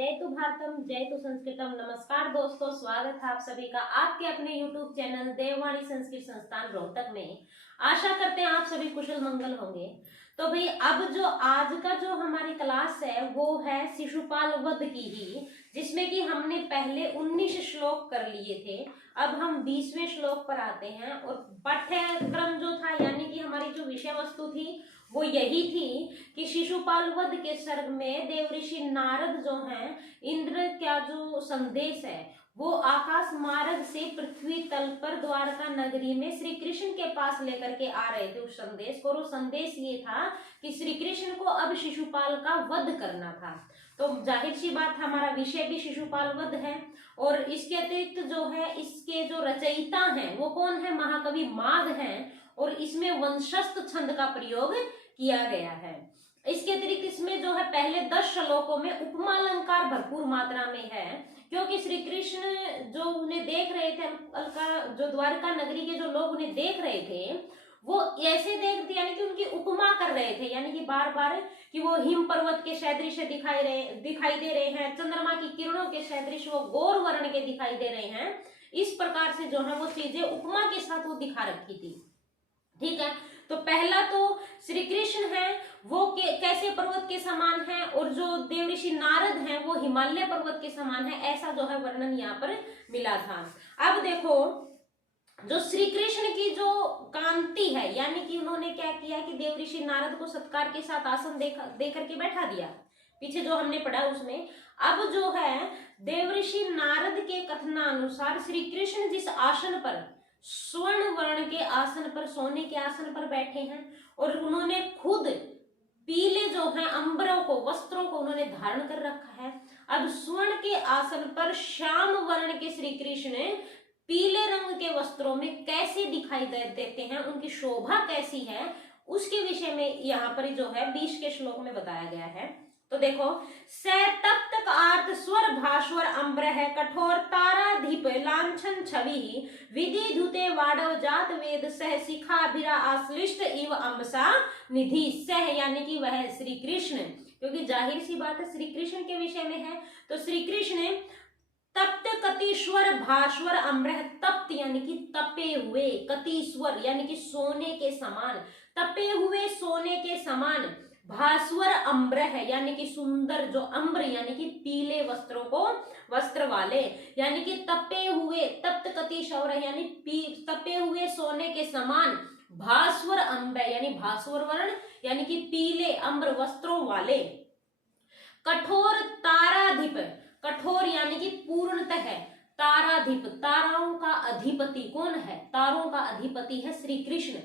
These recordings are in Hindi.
जय तु भारतम जय तु संस्कृतम। नमस्कार दोस्तों, स्वागत है आप सभी का आपके अपने YouTube चैनल देववाणी संस्कृत संस्थान रोहतक में। आशा करते हैं आप सभी कुशल मंगल होंगे। तो भाई अब जो आज का जो हमारी क्लास है वो है शिशुपाल वध की ही, जिसमें कि हमने पहले 19 श्लोक कर लिए थे। अब हम 20वें श्लोक पर आते हैं और पाठ्यक्रम जो था यानी कि हमारी जो विषय वस्तु थी वो यही थी कि शिशुपाल वध के सर्ग में देवऋषि नारद जो हैं इंद्र का जो संदेश है वो आकाश मार्ग से पृथ्वी तल पर द्वारका नगरी में श्री कृष्ण के पास लेकर के आ रहे थे उस संदेश को। और वो संदेश ये था कि श्री कृष्ण को अब शिशुपाल का वध करना था। तो जाहिर सी बात हमारा विषय भी शिशुपाल वध है। और इसके अतिरिक्त जो है इसके जो रचयिता हैं वो कौन है, महाकवि माघ हैं। और इसमें वंशस्थ छंद का प्रयोग किया गया है। इसके अतिरिक्त इसमें जो है पहले 10 श्लोकों में उपमा अलंकार भरपूर मात्रा में है, क्योंकि श्री कृष्ण जो उन्हें देख रहे थे, जो द्वारका नगरी के जो लोग उन्हें देख रहे थे वो ऐसे देखते यानी कि उनकी उपमा कर रहे थे, यानी कि बार बार कि वो हिम पर्वत के सदृश दिखाई दे रहे हैं, चंद्रमा की किरणों के सदृश वो गौर वर्ण के दिखाई दे रहे हैं। इस प्रकार से जो है वो चीजें उपमा के साथ वो दिखा रखी थी। ठीक है, तो पहला तो श्री कृष्ण है वो कैसे पर्वत के समान है और जो देवऋषि नारद हैं वो हिमालय पर्वत के समान है, ऐसा जो है वर्णन यहाँ पर मिला था। अब देखो जो श्री कृष्ण की जो कांति है, यानी कि उन्होंने क्या किया कि देवऋषि नारद को सत्कार के साथ आसन दे करके बैठा दिया, पीछे जो हमने पढ़ा उसमें। अब जो है देवऋषि नारद के कथनानुसार श्री कृष्ण जिस आसन पर स्वर्ण वर्ण के आसन पर, सोने के आसन पर बैठे हैं और उन्होंने खुद पीले जो है अंबरों को, वस्त्रों को उन्होंने धारण कर रखा है। अब स्वर्ण के आसन पर श्याम वर्ण के श्री कृष्ण पीले रंग के वस्त्रों में कैसे दिखाई देते हैं, उनकी शोभा कैसी है, उसके विषय में यहाँ पर जो है 20 के श्लोक में बताया गया है। तो देखो, सतप्त आर्त स्वर भास्वर अम्बर है, कठोर ताराधीप लांछन छवि, विधि धुते वाडव जात वेद सह, शिखाभिरा आश्लिष्ट इव अम्बसा निधि। सह यानी कि वह श्री कृष्ण, क्योंकि जाहिर सी बात है श्री कृष्ण के विषय में है। तो श्री कृष्ण तप्त कतीश्वर भास्वर अम्र, तप्त यानी कि तपे हुए, कतीश्वर यानी कि सोने के समान, तपे हुए सोने के समान, भास्वर अम्बर है यानी कि सुंदर, जो अम्बर यानी कि पीले वस्त्रों को वस्त्र वाले, यानी कि तपे हुए, तप्त कतीश्वर यानी तपे हुए सोने के समान, भास्वर अम्बर यानी भास्वर वर्ण यानी कि पीले अम्बर वस्त्रों वाले, कठोर ताराधिप, कठोर यानी कि पूर्णतः, ताराधिप ताराओं का अधिपति कौन है, तारों का अधिपति है श्री कृष्ण,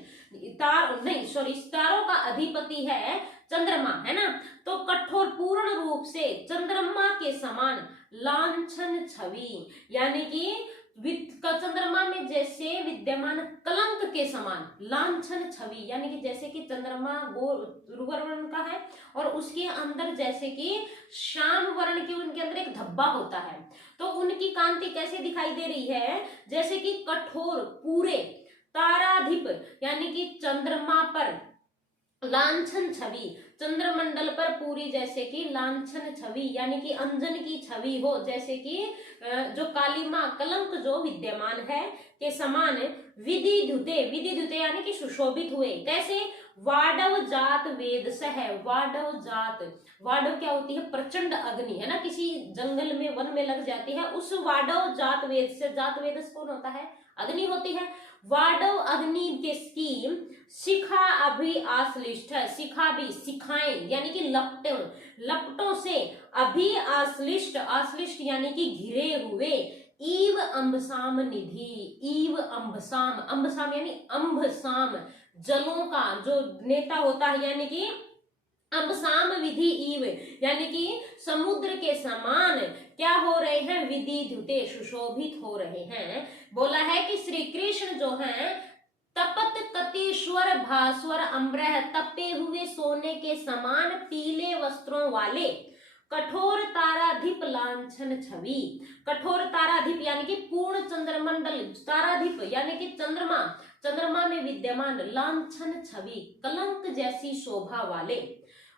तारों का अधिपति है चंद्रमा, है ना। तो कठोर पूर्ण रूप से चंद्रमा के समान, लांछन छवि यानी कि चंद्रमा में जैसे विद्यमान कलंक के समान, लांछन छवि यानी कि जैसे कि चंद्रमा गौर वर्ण का है और उसके अंदर जैसे कि श्याम वर्ण की उनके अंदर एक धब्बा होता है, तो उनकी कांति कैसे दिखाई दे रही है, जैसे कि कठोर पूरे, ताराधिप यानी कि चंद्रमा पर, लांछन छवि चंद्रमंडल पर पूरी जैसे कि लांछन छवि यानी कि अंजन की छवि हो, जैसे कि जो कालिमा कलंक जो विद्यमान है के समान, विधि धुते यानी कि सुशोभित हुए, कैसे, वाडव जात वेद सह, वाडव जात, वाडव क्या होती है, प्रचंड अग्नि, है ना, किसी जंगल में वन में लग जाती है, उस वाडव जात वेद से, जात वेद कौन होता है, अग्नि होती है, वाडव अग्नि के स्कीम, शिखा अभि आश्लिष्ट है, शिखा भी शिखाएं यानी कि लपटों से, अभि आश्लिष्ट, आश्लिष्ट यानी कि घिरे हुए, ईव अम्बसाम निधि, ईव अम्बसाम, अम्बसाम यानी अम्बसाम, जलों का जो नेता होता है, यानी कि अम्बसाम विधि ईव यानी कि समुद्र के समान क्या हो रहे हैं, विधि धुते सुशोभित हो रहे हैं। बोला है कि श्री कृष्ण जो हैं तपत कतीश्वर भास्वर अम्बर, तपे हुए सोने के समान पीले वस्त्रों वाले, कठोर ताराधिप लांछन छवि, कठोर ताराधिप यानी कि पूर्ण चंद्रमंडल, ताराधिप यानी कि चंद्रमा में विद्यमान, लांछन छवि कलंक जैसी शोभा वाले,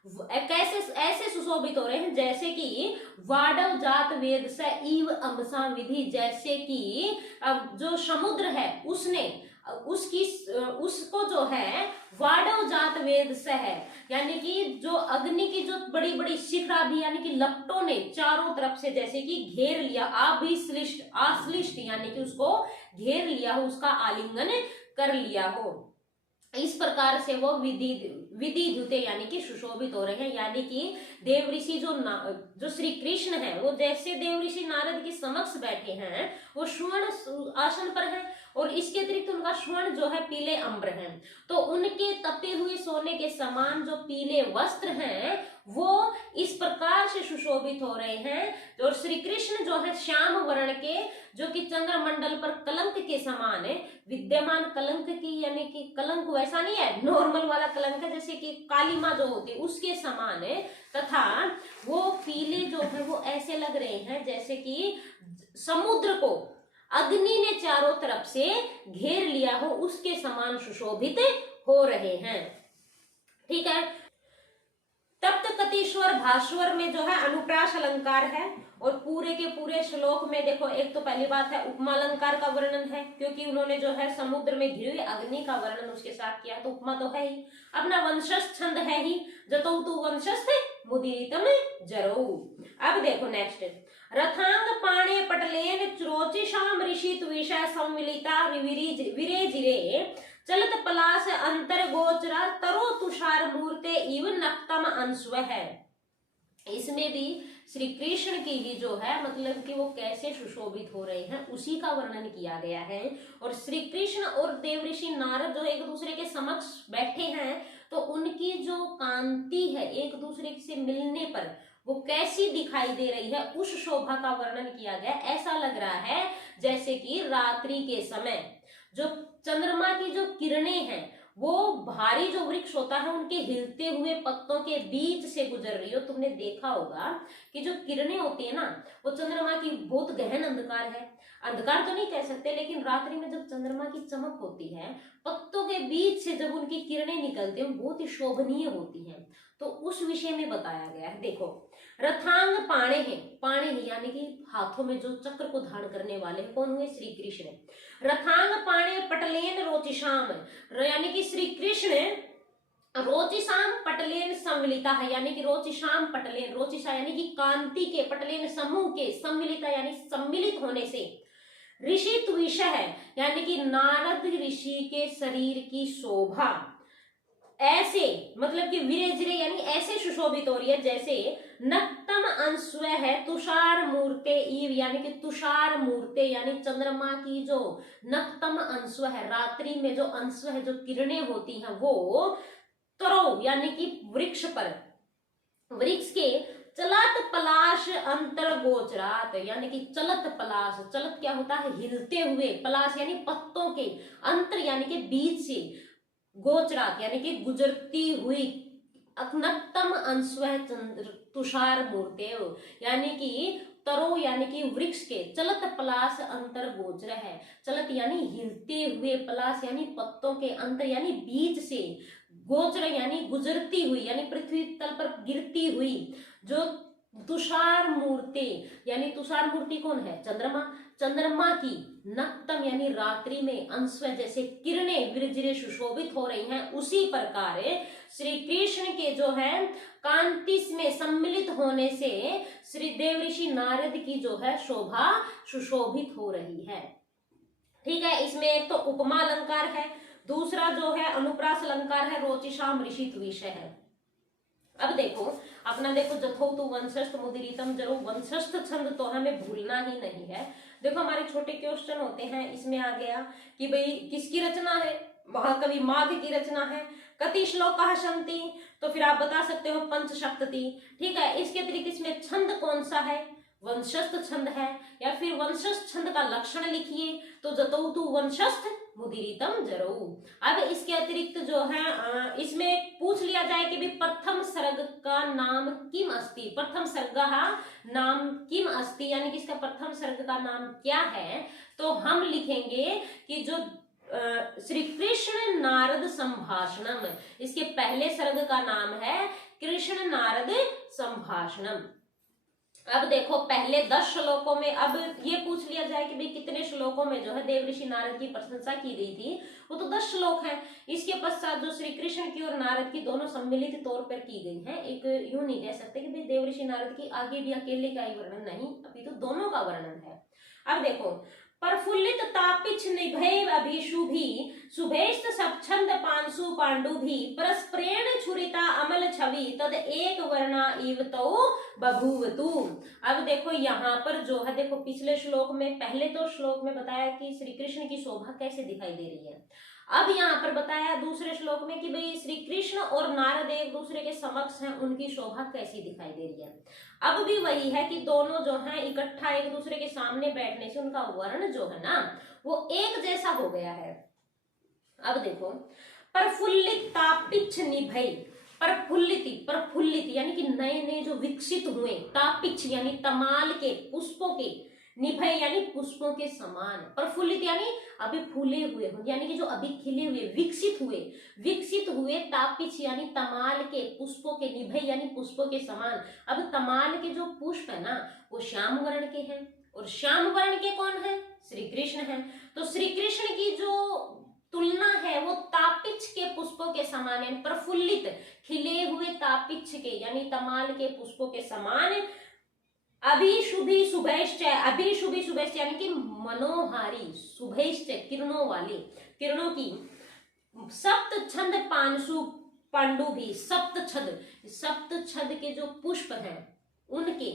कैसे ऐसे सुशोभित हो रहे हैं जैसे कि वाडव जात वेद से इव अमसा विधि, जैसे कि जो समुद्र है उसने उसकी उसको जो है वाडव जात वेद से है, यानी कि जो अग्नि की जो बड़ी बड़ी शिखरा भी यानी कि लपटों ने चारों तरफ से जैसे कि घेर लिया, आश्लिष्ट आश्लिष्ट यानी कि उसको घेर लिया हो, उसका आलिंगन कर लिया हो, इस प्रकार से वो विधि विधि धुते यानी कि सुशोभित हो रहे हैं। यानी कि देव ऋषि जो श्री कृष्ण है वो जैसे देव ऋषि नारद के समक्ष बैठे हैं, वो स्वर्ण आसन पर है और इसके अतिरिक्त उनका स्वर्ण जो है पीले अम्बर है, तो उनके तपे हुए सोने के समान जो पीले वस्त्र हैं वो इस प्रकार से सुशोभित हो रहे हैं। और श्री कृष्ण जो है श्याम वर्ण के, जो कि चंद्रमंडल पर कलंक के समान है, विद्यमान कलंक की, यानी कि कलंक वैसा नहीं है नॉर्मल वाला कलंक है जैसे कि कालिमा जो होती है उसके समान है, तथा वो पीले जो है वो ऐसे लग रहे हैं जैसे कि समुद्र को अग्नि ने चारों तरफ से घेर लिया हो, उसके समान सुशोभित हो रहे हैं। ठीक है। तप्त कतीश्वर भास्वर में जो है अनुप्रास अलंकार है और पूरे के पूरे श्लोक में देखो, एक तो पहली बात है उपमा अलंकार का वर्णन है, क्योंकि उन्होंने जो है समुद्र में घिरी हुई अग्नि का वर्णन उसके साथ किया, तो उपमा तो है ही। अपना वंशस्थ छंद है ही, जतो तु वंशस्थ मुदीरितम जरो। अब देखो नेक्स्ट, रथांग पाणे पटलेन चरोचिषाम ऋषि विषय संविलिता विरेजिरे चलत पलाश अंतर गोचरा तरो तुषार मूर्ते इव नक्तम अंशव है। इसमें भी श्री कृष्ण की ही जो है मतलब कि वो कैसे सुशोभित हो रहे हैं उसी का वर्णन किया गया है। और श्री कृष्ण और देवऋषि नारद जो एक दूसरे के समक्ष बैठे हैं, तो उनकी जो कांति है एक दूसरे से मिलने पर वो कैसी दिखाई दे रही है, उस शोभा का वर्णन किया गया। ऐसा लग रहा है जैसे कि रात्रि के समय जो चंद्रमा की जो किरणें हैं वो भारी जो वृक्ष होता है उनके हिलते हुए पत्तों के बीच से गुजर रही हो। तुमने देखा होगा कि जो किरणें होती है ना, वो चंद्रमा की बहुत गहन अंधकार है, अंधकार तो नहीं कह सकते, लेकिन रात्रि में जब चंद्रमा की चमक होती है, पत्तों के बीच से जब उनकी किरणें निकलती हैं बहुत ही शोभनीय होती हैं। तो उस विषय में बताया गया है। देखो, रथांग पाणे हैं, पाणे यानी कि हाथों में जो चक्र को धारण करने वाले हैं, कौन हुए? श्री कृष्ण। रथांग पाणे पटलेन रोचिशाम, यानी कि श्री कृष्ण रोचिशाम पटलेन सम्मिलिता है, यानी कि रोचिशाम पटलेन, रोचिशा यानी कि कांति के, पटलेन समूह के, सम्मिलिता यानी सम्मिलित होने से, ऋषि त्विष है यानी कि नारद ऋषि के शरीर की शोभा ऐसे मतलब कि विरेजिरे यानी ऐसे सुशोभित हो रही है जैसे नक्तम अंशव है तुषार मूर्ते ईव, यानी कि तुषार मूर्ते यानी चंद्रमा की जो नक्तम अंशव है, रात्रि में जो अंशव है, जो किरणें होती हैं वो तरो यानी कि वृक्ष पर, वृक्ष के चलत पलाश अंतर गोचरात, यानी कि चलत पलाश, चलत क्या होता है? हिलते हुए, पलाश यानी पत्तों के, अंतर यानी कि बीच से, गोचरात यानी कि गुजरती हुई, अनक्तम अंशव तुषार मूर्ते यानी कि तरो यानी कि वृक्ष के, चलत पलाश अंतर गोचर है, चलत यानी हिलते हुए, पलाश यानी पत्तों के, अंतर यानी बीच से, गोचर यानी गुजरती हुई यानी पृथ्वी तल पर गिरती हुई, जो तुषार मूर्ति यानी तुषार मूर्ति कौन है? चंद्रमा, चंद्रमा की नक्तम यानी रात्रि में अंशव जैसे किरणें विरजिरे सुशोभित हो रही हैं, उसी प्रकार श्री कृष्ण के जो है कांति में सम्मिलित होने से श्री देव ऋषि नारद की जो है शोभा सुशोभित हो रही है। ठीक है, इसमें एक तो उपमा अलंकार है, दूसरा जो है अनुप्रास अलंकार है, रोचिशाम ऋषि विषय है। अब देखो अपना, देखो जथोतु वंशस्थ मुदिरितम जरो, वंशस्थ छंद तो हमें भूलना ही नहीं है। देखो हमारे छोटे क्वेश्चन होते हैं, इसमें आ गया कि भाई किसकी रचना है? महाकवि माघ की रचना है। कति श्लोका शंति, तो फिर आप बता सकते हो पंचशक्ति। ठीक है, इसके अतिरिक्त इसमें छंद कौन सा है? वंशस्थ छंद है। या फिर वंशस्थ छंद का लक्षण लिखिए, तो जतौतु वंशस्थ मुदिरितम जरो। अब इसके अतिरिक्त जो है इसमें पूछ लिया जाए कि भी प्रथम सर्ग का नाम किम अस्ति, प्रथम सर्ग नाम किम अस्ति, यानी कि इसका प्रथम सर्ग का नाम क्या है? तो हम लिखेंगे कि जो श्री कृष्ण नारद संभाषणम, इसके पहले सर्ग का नाम है कृष्ण नारद संभाषणम। अब देखो पहले 10 श्लोकों में, अब ये पूछ लिया जाए कि भाई कितने श्लोकों में जो है देवऋषि नारद की प्रशंसा की गई थी, वो तो 10 श्लोक हैं। इसके पश्चात जो श्री कृष्ण की और नारद की दोनों सम्मिलित तौर पर की गई हैं। एक यूं नहीं कह सकते कि भाई देवऋषि नारद की आगे भी अकेले का ही वर्णन, नहीं, अभी तो दोनों का वर्णन है। अब देखो, प्रफुल्लित तापिछ निभय अभिशुभि शुभेस्त सपछंद पांशु पांडुभि परस्प्रेण छुरिता अमल छवि तद एक वर्णा इव तो बभूवतु। अब देखो यहाँ पर जो है, देखो पिछले श्लोक में, पहले तो श्लोक में बताया कि श्री कृष्ण की शोभा कैसे दिखाई दे रही है। अब यहाँ पर बताया दूसरे श्लोक में कि भाई श्री कृष्ण और नारद एक दूसरे के समक्ष हैं, उनकी शोभा कैसी दिखाई दे रही है। अब भी वही है कि दोनों जो हैं इकट्ठा एक दूसरे के सामने बैठने से उनका वर्ण जो है ना वो एक जैसा हो गया है। अब देखो, प्रफुल्लित तापिछ निभय, प्रफुल्लित यानी कि नए नए जो विकसित हुए, तापिछ यानी तमाल के, पुष्पों के, निभय यानी पुष्पों के समान, प्रफुल्लित यानी अभी फूले हुए हो, यानी कि जो अभी खिले हुए, विकसित हुए, तापिछ यानी तमाल के, पुष्पों के, निभय यानी पुष्पों के समान। अब तमाल के जो पुष्प है ना वो श्याम वर्ण के हैं, और श्याम वर्ण के कौन है? श्री कृष्ण है। तो श्री कृष्ण की जो तुलना है वो तापिछ के पुष्पों के समान है, प्रफुल्लित खिले हुए तापिछ के यानी तमाल के पुष्पों के समान। अभिशुभि शुभैश्च, अभिशुभि शुभैश्च यानी कि मनोहारी, शुभैश्च किरणों वाले, किरणों की, सप्त छंद पांशु पांडु भी, सप्त छद के जो पुष्प हैं उनके,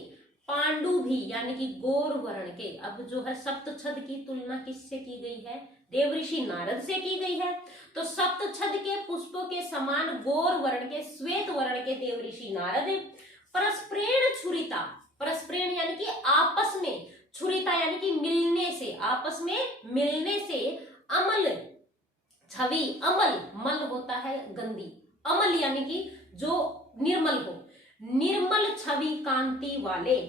पांडु भी यानी कि गौर वर्ण के। अब जो है सप्त छद की तुलना किससे की गई है? देवऋषि नारद से की गई है। तो सप्त छद के पुष्पों के समान गौर वर्ण के, श्वेत वर्ण के देवऋषि नारद। परस्प्रेण छुरिता, परस्प्रेण यानी कि आपस में, छुरिता यानी कि मिलने से, आपस में मिलने से, अमल छवि, अमल, मल होता है गंदी, अमल यानी कि जो निर्मल हो, निर्मल छवि कांति वाले,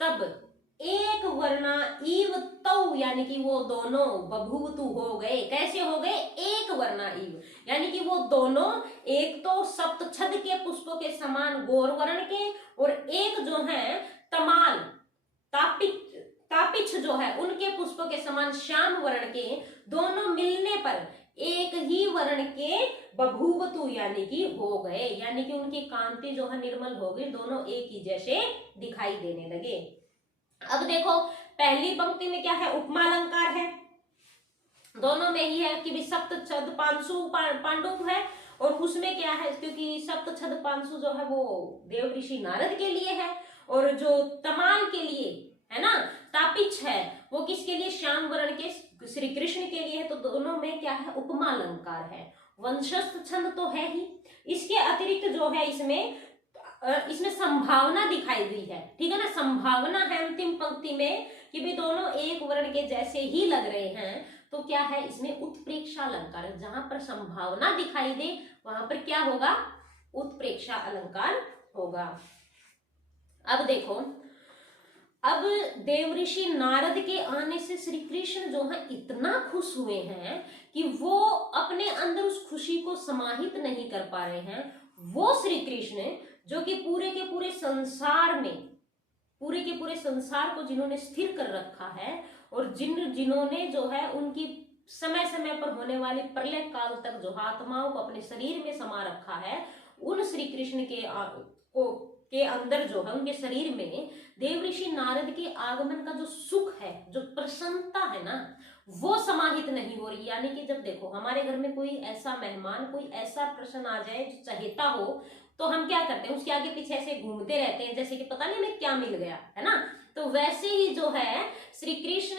तब एक वर्णा इव तौ यानी कि वो दोनों, बभूवतु हो गए, कैसे हो गए? एक वर्णा इव यानी कि वो दोनों, एक तो सप्तछद के पुष्पों के समान गौर वर्ण के, और एक जो है तमाल, तापिछ जो है उनके पुष्पों के समान श्याम वर्ण के, दोनों मिलने पर एक ही वर्ण के बभूवतु यानी कि हो गए, यानी कि उनकी कांति जो है निर्मल हो गई, दोनों एक ही जैसे दिखाई देने लगे। अब देखो पहली पंक्ति में क्या है? उपमा अलंकार है, दोनों में ही है कि भी सप्त छद पांशु पांडु है, और उसमें क्या है, क्योंकि सप्त छद पांशु जो है वो देव ऋषि नारद के लिए है, और जो तमाल के लिए है ना, तापिछ है, वो किसके लिए? श्याम वर्ण के श्री कृष्ण के लिए है। तो दोनों में क्या है? उपमा अलंकार है। वंशस्थ छंद तो है ही, इसके अतिरिक्त जो है इसमें संभावना दिखाई दी है, ठीक है ना, संभावना है अंतिम पंक्ति में कि भी दोनों एक वर्ण के जैसे ही लग रहे हैं। तो क्या है इसमें? उत्प्रेक्षा अलंकार, जहां पर संभावना दिखाई दे वहां पर क्या होगा? उत्प्रेक्षा अलंकार होगा। अब देखो, अब देवऋषि नारद के आने से श्री कृष्ण जो है इतना खुश हुए हैं कि वो अपने अंदर उस खुशी को समाहित नहीं कर पा रहे हैं। वो श्री कृष्ण जो कि पूरे के पूरे संसार में, पूरे के पूरे संसार को जिन्होंने स्थिर कर रखा है, और जिन्होंने जो है उनकी समय समय पर होने वाली प्रलय काल तक जो आत्माओं को अपने शरीर में समा रखा है, उन श्री कृष्ण के अंदर जो है, उनके शरीर में देवऋषि नारद के आगमन का जो सुख है, जो प्रसन्नता है ना, वो समाहित नहीं हो रही। यानी कि जब देखो हमारे घर में कोई ऐसा मेहमान, कोई ऐसा प्रश्न आ जाए जो चहेता हो, तो हम क्या करते हैं? उसके आगे पीछे ऐसे घूमते रहते हैं जैसे कि पता नहीं हमें क्या मिल गया है ना। तो वैसे ही जो है श्री कृष्ण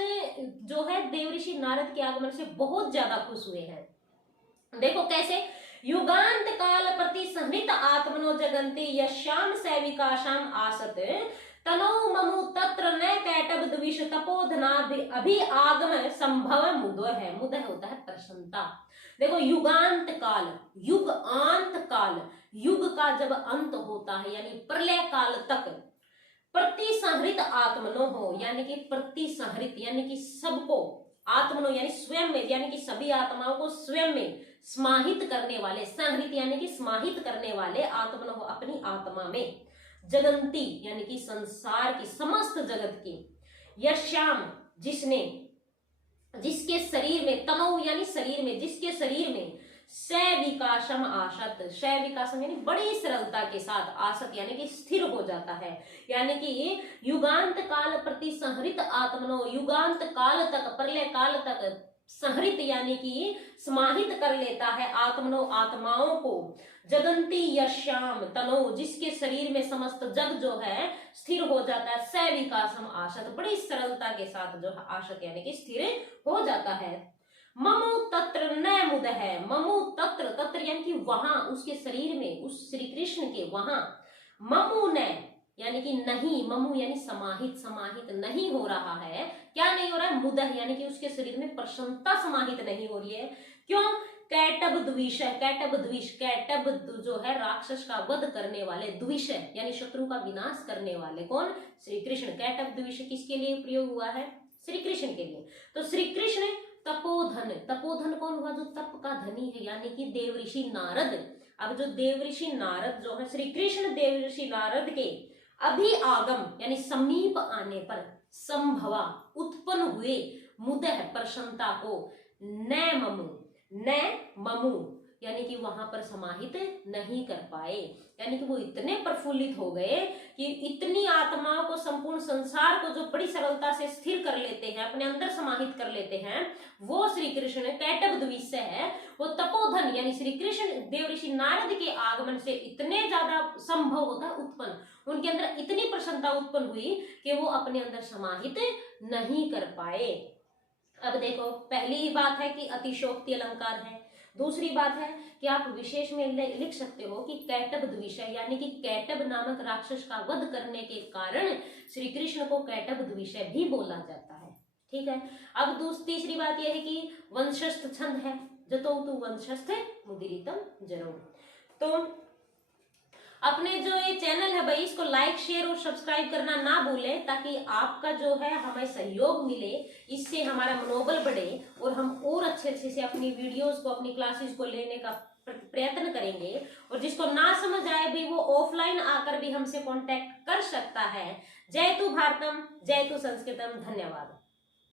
जो है देवऋषि नारद के आगमन से बहुत ज्यादा खुश हुए हैं। देखो कैसे? युगांत काल प्रति संहृत आत्मनो जगन्ति यश्याम सैविकाशाम आसत तनो ममु तत्र न कैटब द्विष तपोधना अभि आगम संभव मुदः है। मुदः होता है प्रसन्नता। देखो युगांत काल, युग अंत काल, युग का जब अंत होता है यानी प्रलय काल तक, प्रति संहृत आत्मनो हो यानी कि प्रति संहृत यानी कि सबको, आत्मनो यानी स्वयं में, यानी कि सभी आत्माओं को स्वयं में समाहित करने वाले, संहृत यानी कि समाहित करने वाले, आत्मनो अपनी आत्मा में, जगंती यानी कि संसार की समस्त जगत की, यश्याम जिसने, जिसके शरीर में, तनौ यानी शरीर में, जिसके शरीर में, सविकाशम आसत, सविकाशम यानी बड़ी सरलता के साथ, आसत यानी कि स्थिर हो जाता है, यानी कि युगांत काल प्रति संहृत आत्मनो, युगांत काल तक, प्रलय काल तक संहृत यानी कि समाहित कर लेता है आत्मनो आत्माओं को, जगंती यश्याम तनो जिसके शरीर में समस्त जग जो है स्थिर हो जाता है, सविकासम आसत बड़ी सरलता के साथ जो है आसत यानी कि स्थिर हो जाता है। ममु तत्र न मुद है, ममु तत्र, तत्र यानी कि वहां, उसके शरीर में, उस श्री कृष्ण के वहां, ममु न यानी कि नहीं, ममु यानी समाहित, समाहित नहीं हो रहा है, क्या नहीं हो रहा है, मुदह यानी कि उसके शरीर में प्रसन्नता समाहित नहीं हो रही है, क्यों, कैटब द्विष है, कैटब द्विष, कैटब जो है राक्षस का वध करने वाले, द्विष यानी शत्रु का विनाश करने वाले, कौन, श्री कृष्ण, कैटब द्विष किसके लिए प्रयोग हुआ है, श्री कृष्ण के लिए, तो श्री कृष्ण तपोधन, तपोधन कौन हुआ, जो तप का धनी है, यानी कि देवऋषि नारद, अब जो देवऋषि नारद जो है, श्री कृष्ण देवऋषि नारद के अभी आगम यानी समीप आने पर, संभवा उत्पन्न हुए, मुदह प्रसन्नता को, न ममु, न ममु यानी कि वहां पर समाहित नहीं कर पाए, यानी कि वो इतने प्रफुल्लित हो गए कि इतनी आत्माओं को, संपूर्ण संसार को जो बड़ी सरलता से स्थिर कर लेते हैं, अपने अंदर समाहित कर लेते हैं, वो श्री कृष्ण कैटब द्विष है, वो तपोधन यानी श्री कृष्ण देवऋषि नारद के आगमन से इतने ज्यादा संभव होता है उत्पन्न, उनके अंदर इतनी प्रसन्नता उत्पन्न हुई कि वो अपने अंदर समाहित नहीं कर पाए। अब देखो, पहली ही बात है कि अतिशोक्ति अलंकार है, दूसरी बात है कि आप विशेष में लिख सकते हो कि कैटब द्विषय यानी कि कैटब नामक राक्षस का वध करने के कारण श्री कृष्ण को कैटब द्विषय भी बोला जाता है, ठीक है। अब तीसरी बात यह है कि वंशस्थ छंद है, जतो तु वंशस्थ मुदीरितम जरो, तो अपने जो ये चैनल है भाई, इसको लाइक शेयर और सब्सक्राइब करना ना भूलें, ताकि आपका जो है हमें सहयोग मिले, इससे हमारा मनोबल बढ़े और हम और अच्छे से अपनी वीडियोस को, अपनी क्लासेस को लेने का प्रयत्न करेंगे। और जिसको ना समझ आए भी, वो ऑफलाइन आकर भी हमसे कांटेक्ट कर सकता है। जय तु भारतम, जय तु संस्कृतम, धन्यवाद।